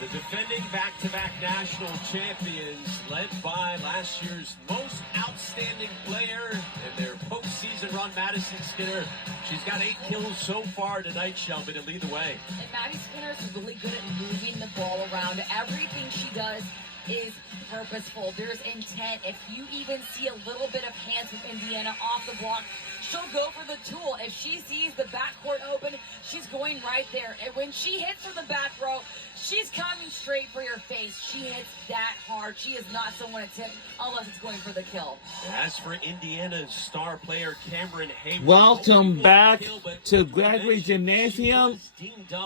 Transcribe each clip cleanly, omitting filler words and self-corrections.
The defending back-to-back national champions, led by last year's most outstanding player in their postseason run, Madison Skinner. She's got 8 kills so far tonight, Shelby, to lead the way. And Maddie Skinner is really good at moving the ball around. Everything she does is purposeful. There's intent. If you even see a little bit of hands from Indiana off the block, she'll go for the tool. If she sees the backcourt open, she's going right there. And when she hits from the back row, she's coming straight for your face. She hits that hard. She is not someone to tip unless it's going for the kill. As for Indiana's star player, Cameron Hayward. Welcome back to Gregory Gymnasium.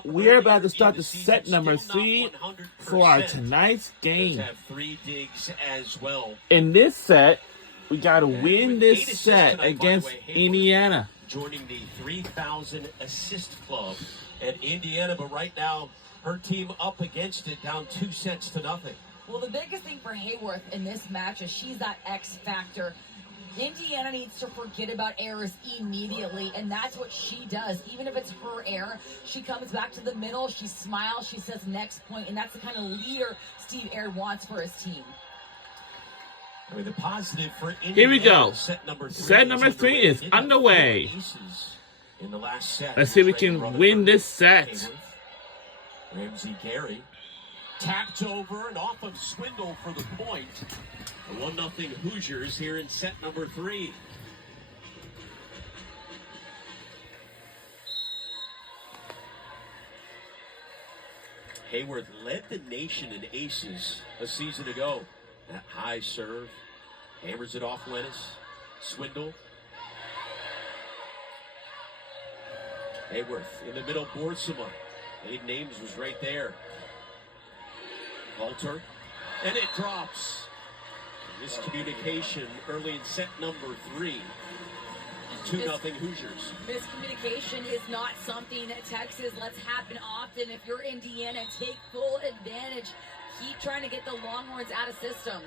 We're about to start the set number 3 for our tonight's game. Have 3 digs as well. In this set, we got to win this set against Indiana. Joining the 3,000 assist club at Indiana, but right now her team up against it, down 2-0. Well, the biggest thing for Hayworth in this match is she's that X factor. Indiana needs to forget about errors immediately, and that's what she does. Even if it's her error, she comes back to the middle, she smiles, she says next point, and that's the kind of leader Steve Aird wants for his team. I mean, the positive for Indiana. Here we go. Set number 3, set number 3 is underway. In the last set. Let's see if we can win this set. Ramsey Gary tapped over and off of Swindle for the point. The 1-0 Hoosiers here in set number 3. Hayworth led the nation in aces a season ago. That high serve, hammers it off Lennis. Swindle. Hayworth in the middle, Borsima. Maiden names was right there. Halter, and it drops. Miscommunication early in set number 3. 2-0 Hoosiers. Miscommunication is not something that Texas lets happen often. If you're Indiana, take full advantage. Keep trying to get the Longhorns out of system.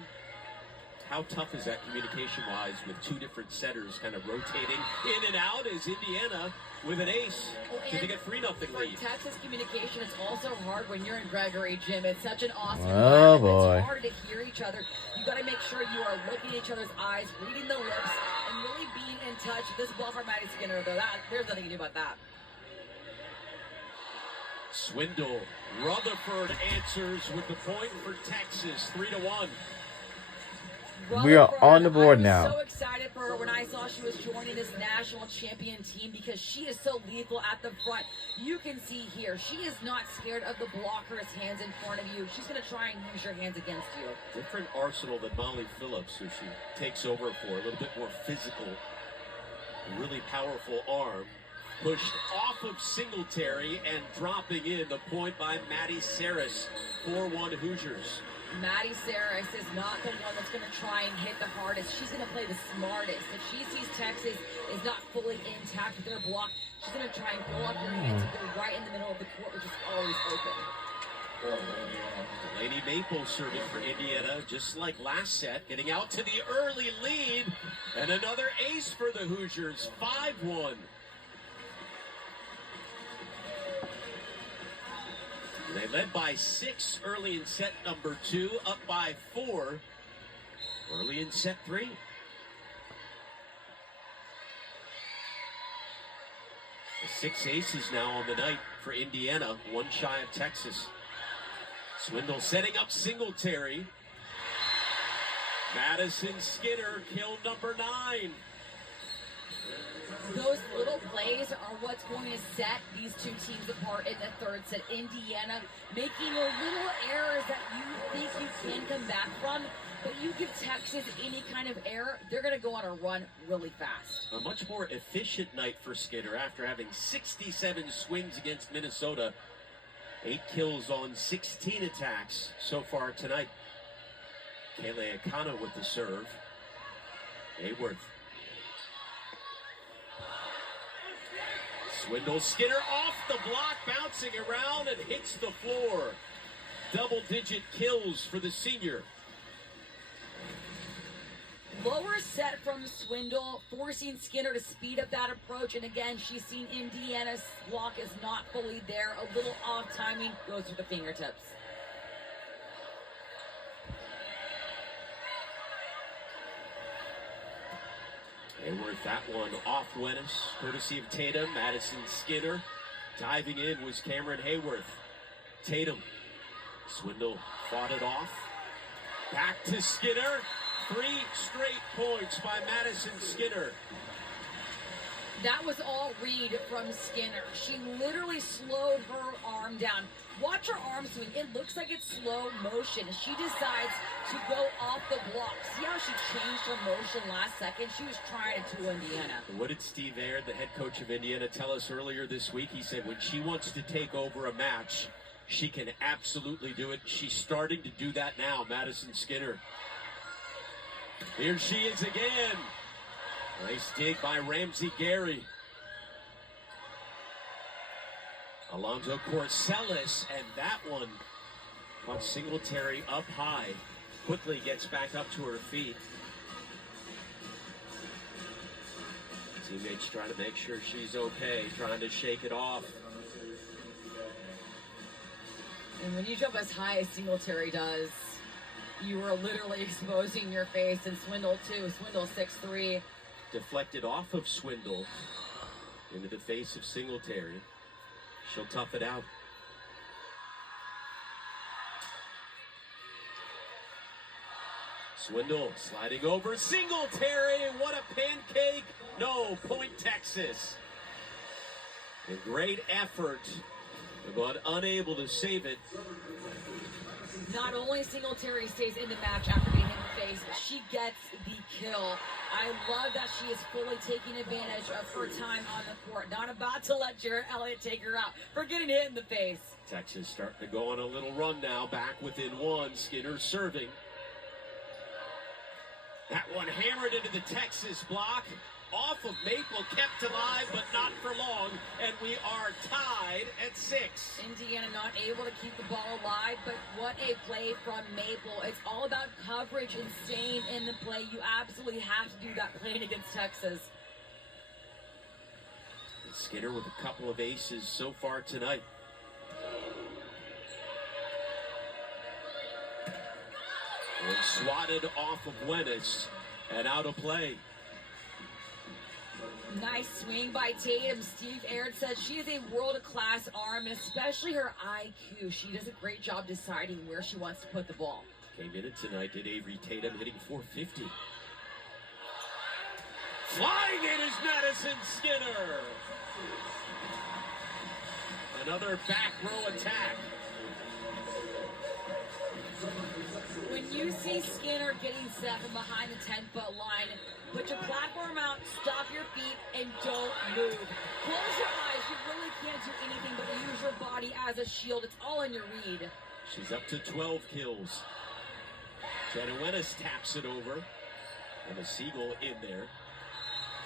How tough is that communication-wise with 2 different setters kind of rotating in and out as Indiana with an ace to take a 3-0 lead? For Texas communication, it's also hard when you're in Gregory Gym. It's such an awesome environment. It's hard to hear each other. You got to make sure you are looking at each other's eyes, reading the lips, and really being in touch. This ball for Maddie Skinner, though, there's nothing you can do about that. Swindle. Rutherford answers with the point for Texas, 3-1. We are on the board now. I was so excited for her when I saw she was joining this national champion team because she is so lethal at the front. You can see here, she is not scared of the blocker's hands in front of you. She's going to try and use your hands against you. Different arsenal than Molly Phillips, who she takes over for. A little bit more physical, really powerful arm. Pushed off of Singletary and dropping in the point by Maddie Saris, 4-1 Hoosiers. Maddie Saris is not the one that's going to try and hit the hardest. She's going to play the smartest. If she sees Texas is not fully intact with their block, she's going to try and pull up her hands and go right in the middle of the court, which is always open. Delaney Maple serving for Indiana, just like last set, getting out to the early lead. And another ace for the Hoosiers, 5-1. They led by 6 early in set number 2, up by 4 early in set 3. The 6 aces now on the night for Indiana, 1 shy of Texas. Swindle setting up Singletary. Madison Skinner, kill number 9. Those little plays are what's going to set these two teams apart in the third set. Indiana making a little errors that you think you can come back from, but you give Texas any kind of error, they're going to go on a run really fast. A much more efficient night for Skinner after having 67 swings against Minnesota. 8 kills on 16 attacks so far tonight. Kayla Akana with the serve. Hayworth. Swindle Skinner off the block, bouncing around and hits the floor. Double-digit kills for the senior. Lower set from Swindle, forcing Skinner to speed up that approach. And again, she's seen Indiana's block is not fully there. A little off timing, goes for the fingertips. Hayworth, that one off Wenis, courtesy of Tatum. Madison Skinner. Diving in was Cameron Hayworth. Tatum. Swindle fought it off. Back to Skinner. 3 straight points by Madison Skinner. That was all read from Skinner. She literally slowed her arm down. Watch her arm swing. It looks like it's slow motion. She decides to go off the block. See how she changed her motion last second? She was trying to tool Indiana. What did Steve Aird, the head coach of Indiana, tell us earlier this week? He said when she wants to take over a match, she can absolutely do it. She's starting to do that now, Madison Skinner. Here she is again. Nice dig by Ramsey Gary. Alonzo Corsellis, and that one caught Singletary up high. Quickly gets back up to her feet. Teammates trying to make sure she's okay, trying to shake it off. And when you jump as high as Singletary does, you are literally exposing your face. And Swindle, too. Swindle 6'3". Deflected off of Swindle into the face of Singletary. She'll tough it out. Swindle sliding over Singletary. What a pancake. No, point Texas. A great effort, but unable to save it. Not only Singletary stays in the match after being hit in the face, but she gets the kill. I love that she is fully taking advantage of her time on the court. Not about to let Jarrett Elliott take her out for getting hit in the face. Texas starting to go on a little run now, back within one. Skinner serving. That one hammered into the Texas block. Off of Maple, kept alive, but not for long. And we are tied at 6. Indiana not able to keep the ball alive, but what a play from Maple. It's all about coverage and staying in the play. You absolutely have to do that playing against Texas. Skinner with a couple of aces so far tonight. And swatted off of Wenis and out of play. Nice swing by Tatum. Steve Aird says she is a world-class arm, and especially her IQ. She does a great job deciding where she wants to put the ball. Came in it tonight, did Avery Tatum, hitting .450. Flying in is Madison Skinner. Another back row attack. When you see Skinner getting set from behind the 10-foot line, put your platform out, stop your feet, and don't move. Close your eyes. You really can't do anything but use your body as a shield. It's all in your read. She's up to 12 kills. Jenna Wenis taps it over. And a Siegel in there.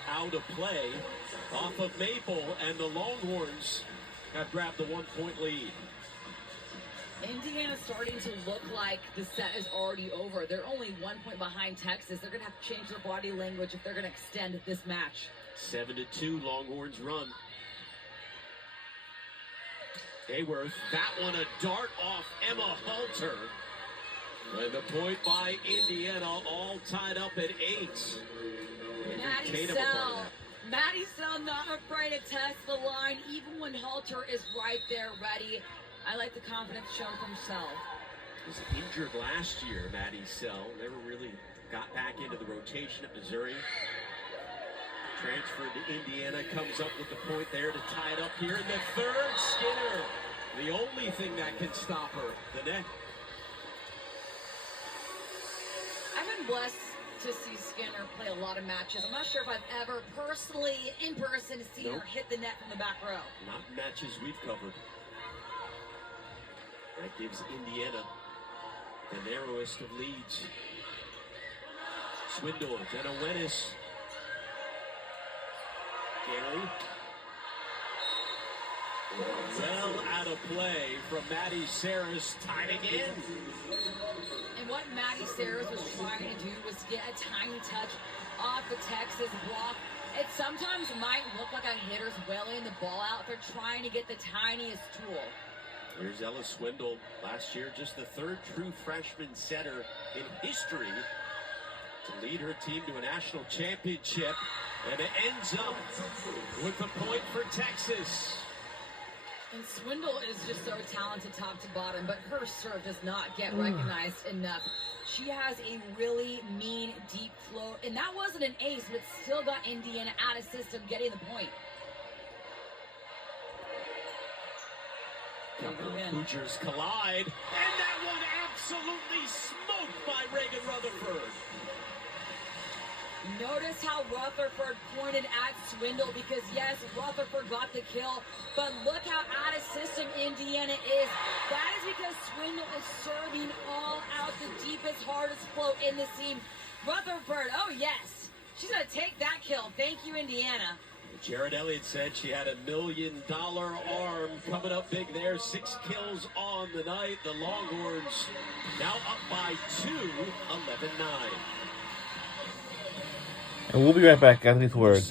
Out of play. Off of Maple. And the Longhorns have grabbed the 1-point lead. Indiana's starting to look like the set is already over. They're only 1 point behind Texas. They're going to have to change their body language if they're going to extend this match. 7-2, Longhorns run. Hayworth, that one a dart off Emma Halter. And the point by Indiana, all tied up at 8. Maddie Sell not afraid to test the line, even when Halter is right there ready. I like the confidence shown from Sell. Was injured last year, Maddie Sell. Never really got back into the rotation at Missouri. Transferred to Indiana, comes up with the point there to tie it up here in the third. Skinner, the only thing that can stop her, the net. I've been blessed to see Skinner play a lot of matches. I'm not sure if I've ever personally, in person, seen her hit the net from the back row. Not matches we've covered. That gives Indiana the narrowest of leads. Swindle, Jenna Wenis. Gary. Well out of play from Maddie Saris, tied again. And what Maddie Saris was trying to do was get a tiny touch off the Texas block. It sometimes might look like a hitter's wailing the ball out. They're trying to get the tiniest tool. Here's Ella Swindle, last year just the 3rd true freshman setter in history to lead her team to a national championship. And it ends up with the point for Texas. And Swindle is just so talented top to bottom, but her serve does not get recognized enough. She has a really mean, deep float, and that wasn't an ace, but still got Indiana out of system, getting the point. Hoosiers collide, and that one absolutely smoked by Reagan Rutherford. Notice how Rutherford pointed at Swindle because, yes, Rutherford got the kill, but look how out of system Indiana is. That is because Swindle is serving all out the deepest, hardest float in the seam. Rutherford, oh yes, she's going to take that kill. Thank you, Indiana. Jared Elliott said she had $1 million arm coming up big there. 6 kills on the night. The Longhorns now up by 2, 11-9. And we'll be right back after these words.